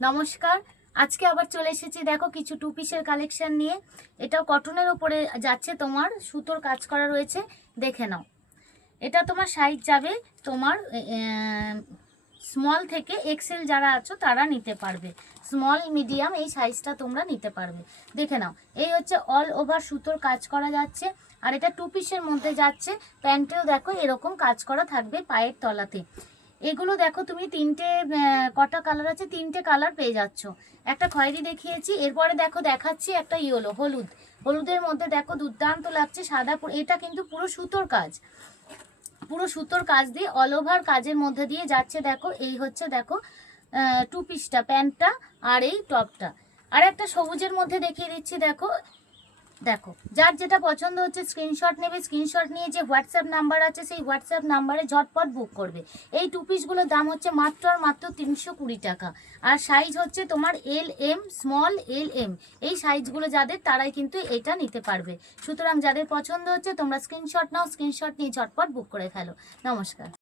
নমস্কার। আজকে আবার চলে এসেছি দেখো কিছু টু পিসের কালেকশন নিয়ে। এটাও কটনের উপরে যাচ্ছে, তোমার সুতোর কাজ করা রয়েছে, দেখে নাও। এটা তোমার সাইজ যাবে তোমার স্মল থেকে এক্সেল যারা আছো তারা নিতে পারবে। স্মল মিডিয়াম এই সাইজটা তোমরা নিতে পারবে, দেখে নাও। এই হচ্ছে অল ওভার সুতোর কাজ করা যাচ্ছে, আর এটা টু পিসের মধ্যে যাচ্ছে। প্যান্টেও দেখো এরকম কাজ করা থাকবে পায়ের তলাতে। এগুলো দেখো তুমি তিনটে কটা কালার আছে, তিনটে কালার পেয়ে যাচ্ছ। একটা খয়েরি দেখিয়েছি, এরপরে দেখো দেখাচ্ছি একটা ইয়েলো, হলুদ। হলুদের মধ্যে দেখো দুর্দান্ত লাগছে সাদা। এটা কিন্তু পুরো সুতোর কাজ, পুরো সুতোর কাজ দিয়ে অল ওভার কাজের মধ্যে দিয়ে যাচ্ছে। দেখো এই হচ্ছে দেখো টু পিসটা, প্যান্টটা আর এই টপটা। আর একটা সবুজের মধ্যে দেখিয়ে দিচ্ছি, দেখো দেখো। যার যেটা পছন্দ হচ্ছে স্ক্রিনশট নেবে, স্ক্রিনশট নিয়ে যে হোয়াটসঅ্যাপ নাম্বার আছে সেই হোয়াটসঅ্যাপ নাম্বারে ঝটপট বুক করবে। এই টু পিসগুলোর দাম হচ্ছে মাত্র আর মাত্র 320 টাকা। আর সাইজ হচ্ছে তোমার L M, small, L M. এই সাইজগুলো যাদের তারাই কিন্তু এটা নিতে পারবে। সুতরাং যাদের পছন্দ হচ্ছে তোমরা স্ক্রিনশট নাও, স্ক্রিনশট নিয়ে ঝটপট বুক করে ফেলো। নমস্কার।